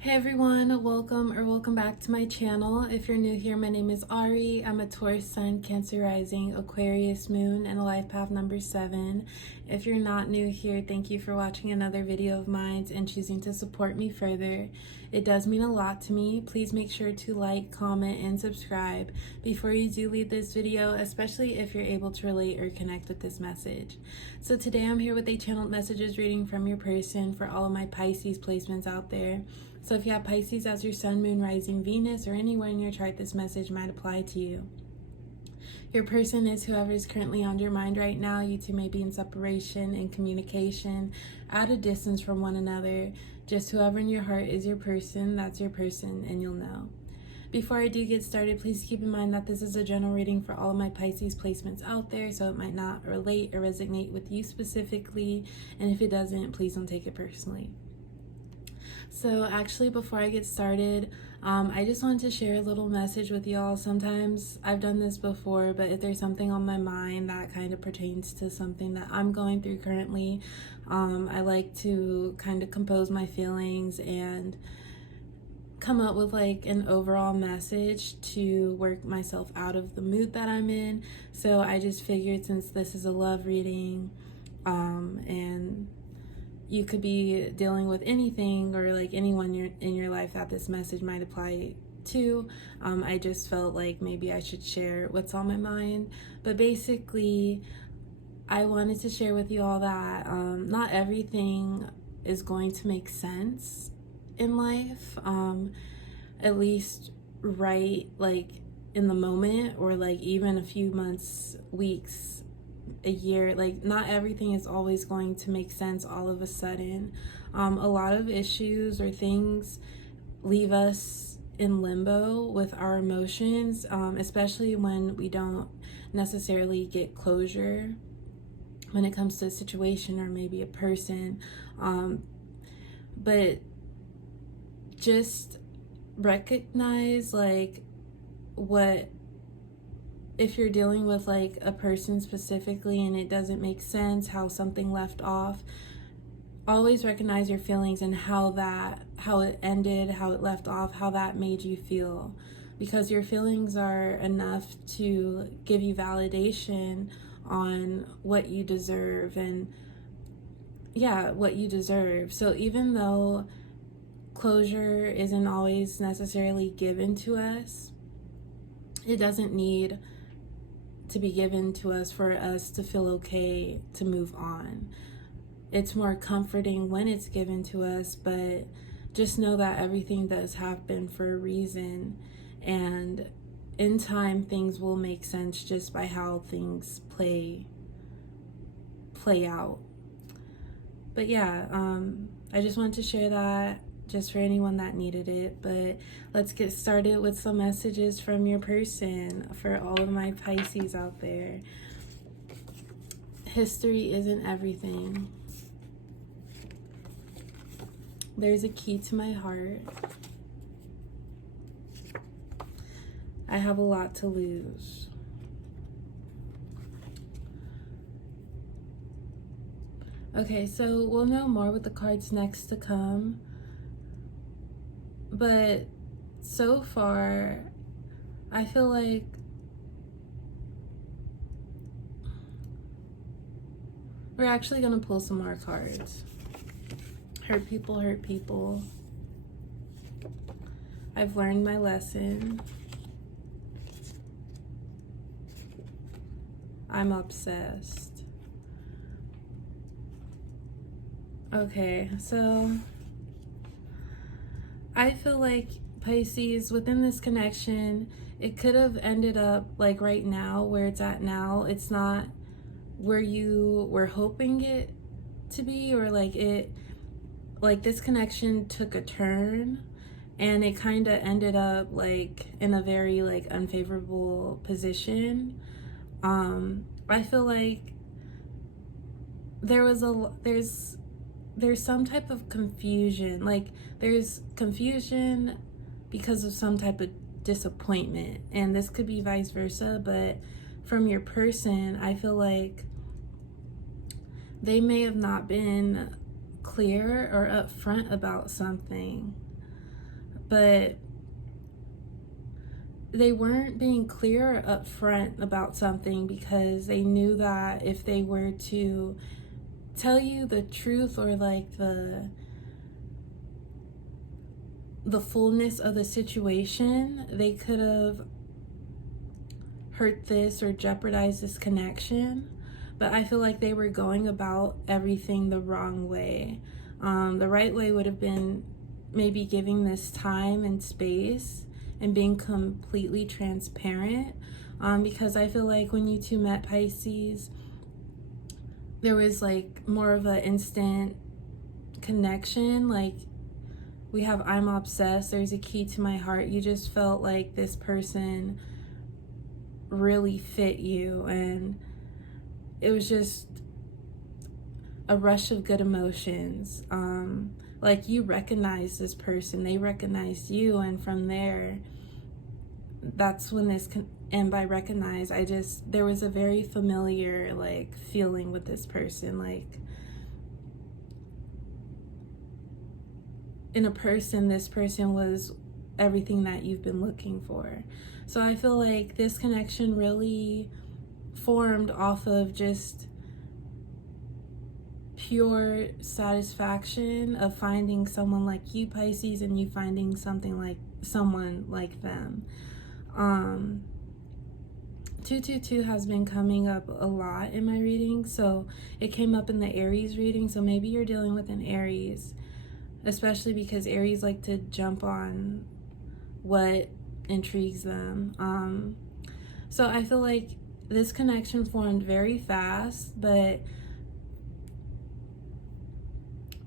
Hey everyone, welcome back to my channel. If you're new here, my name is Ari. I'm a Taurus Sun, Cancer Rising, Aquarius Moon, and a life path number 7. If you're not new here, thank you for watching another video of mine and choosing to support me further. It does mean a lot to me. Please make sure to like, comment, and subscribe before you do leave this video, especially if you're able to relate or connect with this message. So today I'm here with a channeled messages reading from your person for all of my Pisces placements out there. So if you have Pisces as your sun, moon, rising, Venus, or anywhere in your chart, this message might apply to you. Your person is whoever is currently on your mind right now. You two may be in separation, in communication, at a distance from one another. Just whoever in your heart is your person, that's your person, and you'll know. Before I do get started, please keep in mind that this is a general reading for all of my Pisces placements out there, so it might not relate or resonate with you specifically, and if it doesn't, please don't take it personally. So actually, before I get started, I just wanted to share a little message with y'all. Sometimes I've done this before, but if there's something on my mind that kind of pertains to something that I'm going through currently, I like to kind of compose my feelings and come up with like an overall message to work myself out of the mood that I'm in. So I just figured, since this is a love reading, and you could be dealing with anything or like anyone in your life that this message might apply to. I just felt like maybe I should share what's on my mind. But basically, I wanted to share with you all that not everything is going to make sense in life, at least right like in the moment, or like even a few months, weeks, a year. Like, not everything is always going to make sense all of a sudden. A lot of issues or things leave us in limbo with our emotions, especially when we don't necessarily get closure when it comes to a situation or maybe a person. But just recognize like if you're dealing with like a person specifically and it doesn't make sense how something left off, always recognize your feelings and how it ended, how it left off, how that made you feel, because your feelings are enough to give you validation on what you deserve, and what you deserve. So even though closure isn't always necessarily given to us, it doesn't need to be given to us for us to feel okay to move on. It's more comforting when it's given to us, but just know that everything does happen for a reason, and in time things will make sense just by how things play out. But I just wanted to share that just for anyone that needed it. But let's get started with some messages from your person for all of my Pisces out there. History isn't everything. There's a key to my heart. I have a lot to lose. Okay, so we'll know more with the cards next to come. But so far, I feel like we're actually going to pull some more cards. Hurt people hurt people. I've learned my lesson. I'm obsessed. Okay, so I feel like Pisces, within this connection, it could have ended up like right now, where it's at now. It's not where you were hoping it to be, or like this connection took a turn and it kind of ended up like in a very like unfavorable position. I feel like there's some type of confusion. Like, there's confusion because of some type of disappointment, and this could be vice versa. But from your person, I feel like they may have not been clear or upfront about something. but they weren't being clear up front about something, because they knew that if they were to tell you the truth, or like the fullness of the situation, they could have hurt this or jeopardized this connection. But I feel like they were going about everything the wrong way. The right way would have been maybe giving this time and space and being completely transparent, because I feel like when you two met, Pisces, there was like more of an instant connection. Like, we have I'm obsessed, there's a key to my heart. You just felt like this person really fit you, and it was just a rush of good emotions. Like, you recognized this person, they recognized you, and from there, that's when this and by recognize, there was a very familiar like feeling with this person. Like, in a person, this person was everything that you've been looking for. So I feel like this connection really formed off of just pure satisfaction of finding someone like you, Pisces, and you finding someone like them. 222 has been coming up a lot in my reading, so it came up in the Aries reading, so maybe you're dealing with an Aries, especially because Aries like to jump on what intrigues them. So I feel like this connection formed very fast, but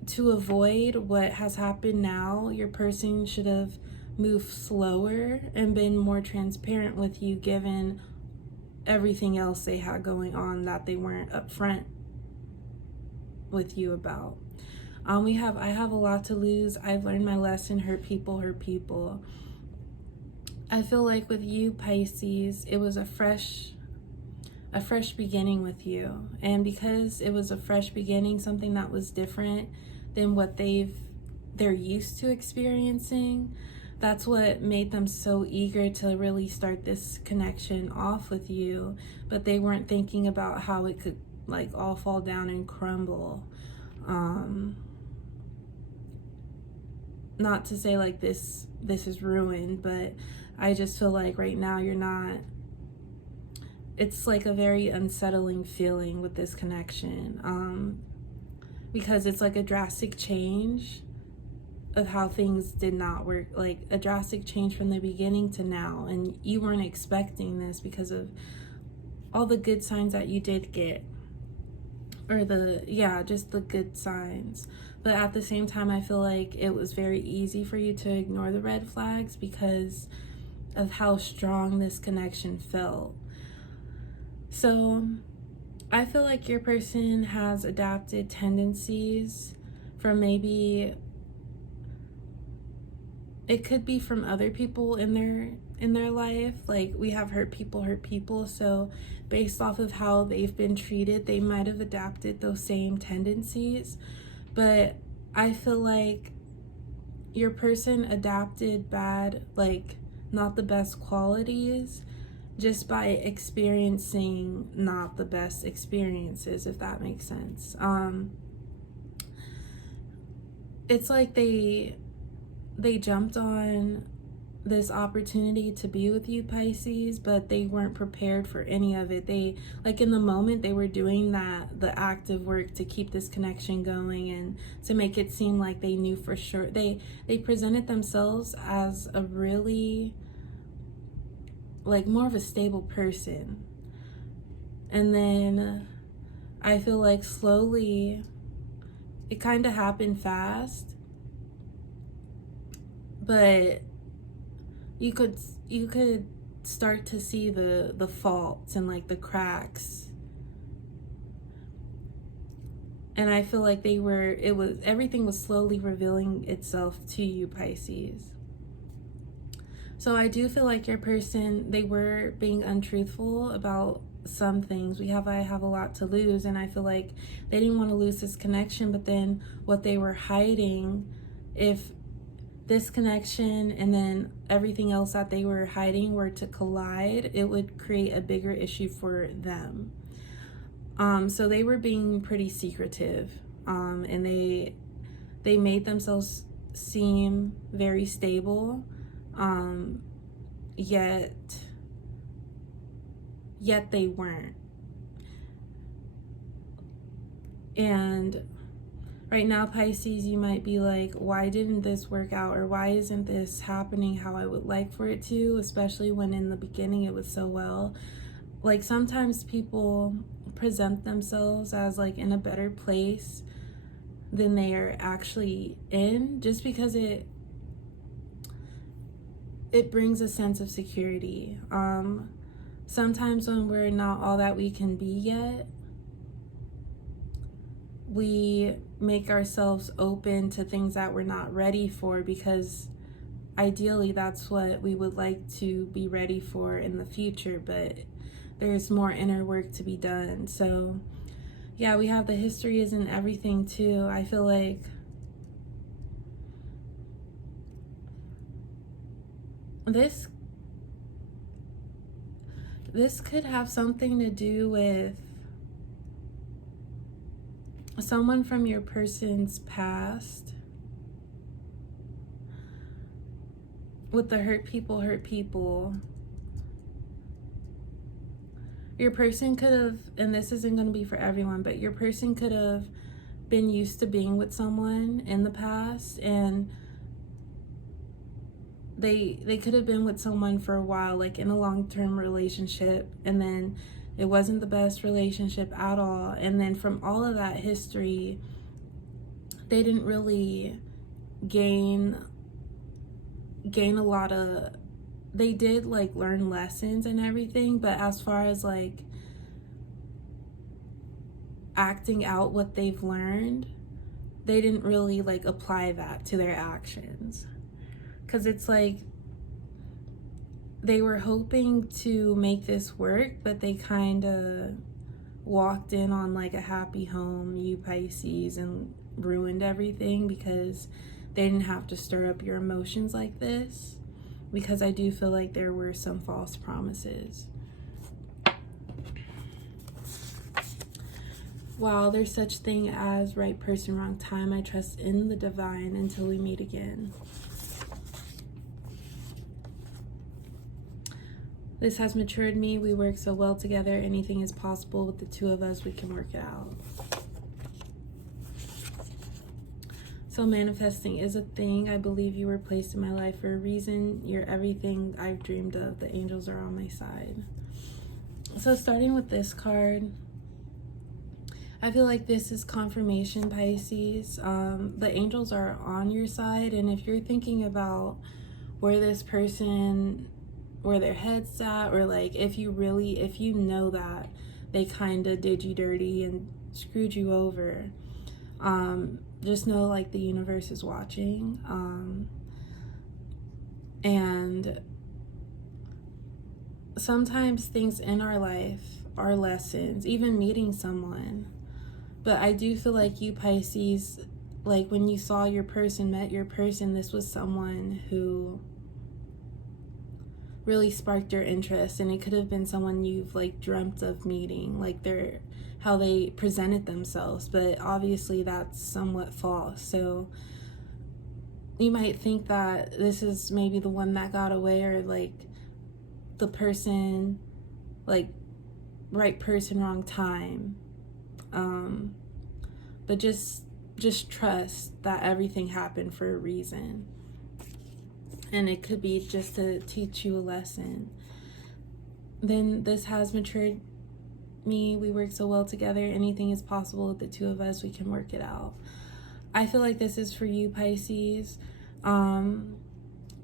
to avoid what has happened now, your person should have moved slower and been more transparent with you, given everything else they had going on that they weren't upfront with you about. I have a lot to lose. I've learned my lesson. Hurt people hurt people. I feel like with you, Pisces, it was a fresh beginning with you. And because it was a fresh beginning, something that was different than what they're used to experiencing, that's what made them so eager to really start this connection off with you. But they weren't thinking about how it could like all fall down and crumble. Not to say like this is ruined, but I just feel like right now it's like a very unsettling feeling with this connection, because it's like a drastic change of how things did not work, like a drastic change from the beginning to now, and you weren't expecting this because of all the good signs that you did get, or just the good signs. But at the same time, I feel like it was very easy for you to ignore the red flags because of how strong this connection felt. So I feel like your person has adapted tendencies from maybe, it could be from other people in their life. Like, we have hurt people, so based off of how they've been treated, they might have adapted those same tendencies. But I feel like your person adapted bad, like not the best qualities, just by experiencing not the best experiences, if that makes sense. It's like they jumped on this opportunity to be with you, Pisces, but they weren't prepared for any of it. They, like, in the moment, they were doing the active work to keep this connection going and to make it seem like they knew for sure. They presented themselves as a really, like, more of a stable person. And then I feel like slowly it kind of happened fast, but you could start to see the faults and like the cracks. And I feel like everything was slowly revealing itself to you, Pisces. So I do feel like your person, they were being untruthful about some things. I have a lot to lose, and I feel like they didn't want to lose this connection, but then what they were hiding, if this connection and then everything else that they were hiding were to collide, it would create a bigger issue for them. So they were being pretty secretive, and they made themselves seem very stable, yet they weren't. And right now, Pisces, you might be like, why didn't this work out? Or why isn't this happening how I would like for it to? Especially when in the beginning it was so well. Like, sometimes people present themselves as like in a better place than they are actually in, just because it brings a sense of security. Sometimes when we're not all that we can be yet, we make ourselves open to things that we're not ready for, because ideally that's what we would like to be ready for in the future, but there's more inner work to be done. So yeah, we have the history isn't everything too. I feel like this could have something to do with someone from your person's past. With the hurt people, your person could have, and this isn't going to be for everyone, but your person could have been used to being with someone in the past, and they could have been with someone for a while, like in a long-term relationship, and then it wasn't the best relationship at all. And then from all of that history, they didn't really gain a lot of, they did like learn lessons and everything, but as far as like acting out what they've learned, they didn't really like apply that to their actions. Because it's like they were hoping to make this work, but they kind of walked in on like a happy home, you Pisces, and ruined everything because they didn't have to stir up your emotions like this. Because I do feel like there were some false promises. While there's such thing as right person, wrong time, I trust in the divine until we meet again. This has matured me. We work so well together. Anything is possible with the two of us. We can work it out. So manifesting is a thing. I believe you were placed in my life for a reason. You're everything I've dreamed of. The angels are on my side. So starting with this card, I feel like this is confirmation, Pisces. The angels are on your side. And if you're thinking about where this person, where their head's at, or like if you know that they kind of did you dirty and screwed you over, just know like the universe is watching. And sometimes things in our life are lessons, even meeting someone. But I do feel like you Pisces, like when you saw your person, met your person, this was someone who really sparked your interest, and it could have been someone you've like dreamt of meeting, like how they presented themselves, but obviously that's somewhat false. So you might think that this is maybe the one that got away, or like the person, like right person, wrong time. But just trust that everything happened for a reason. And it could be just to teach you a lesson. Then this has matured me. We work so well together. Anything is possible with the two of us. We can work it out. I feel like this is for you, Pisces.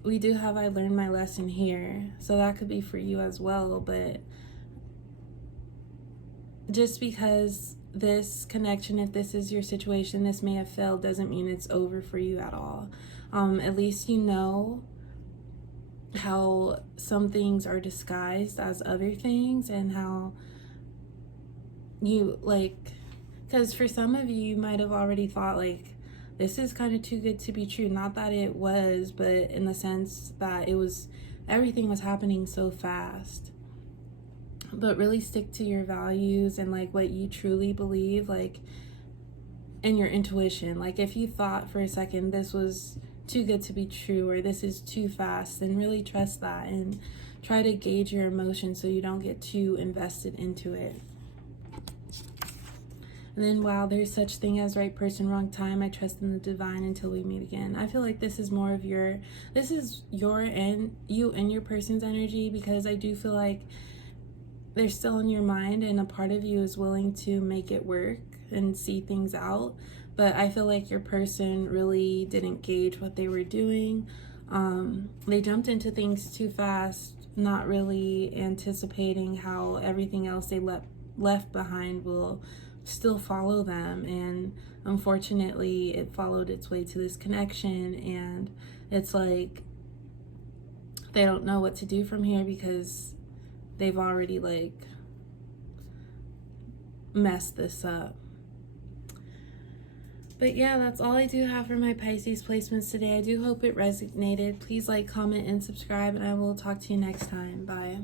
We do have I learned my lesson here. So that could be for you as well. But just because this connection, if this is your situation, this may have failed, doesn't mean it's over for you at all. At least you know how some things are disguised as other things, and how you like, because for some of you, you might have already thought like this is kind of too good to be true. Not that it was, but in the sense that everything was happening so fast. But really stick to your values and like what you truly believe, like, and your intuition. Like if you thought for a second this was too good to be true or this is too fast, then really trust that and try to gauge your emotions so you don't get too invested into it. And then, wow, there's such thing as right person, wrong time. I trust in the divine until we meet again. I feel like this is more of this is your and you and your person's energy, because I do feel like they're still in your mind and a part of you is willing to make it work and see things out. But I feel like your person really didn't gauge what they were doing. They jumped into things too fast, not really anticipating how everything else they left behind will still follow them. And unfortunately it followed its way to this connection, and it's like they don't know what to do from here because they've already like messed this up. But yeah, that's all I do have for my Pisces placements today. I do hope it resonated. Please like, comment, and subscribe, and I will talk to you next time. Bye.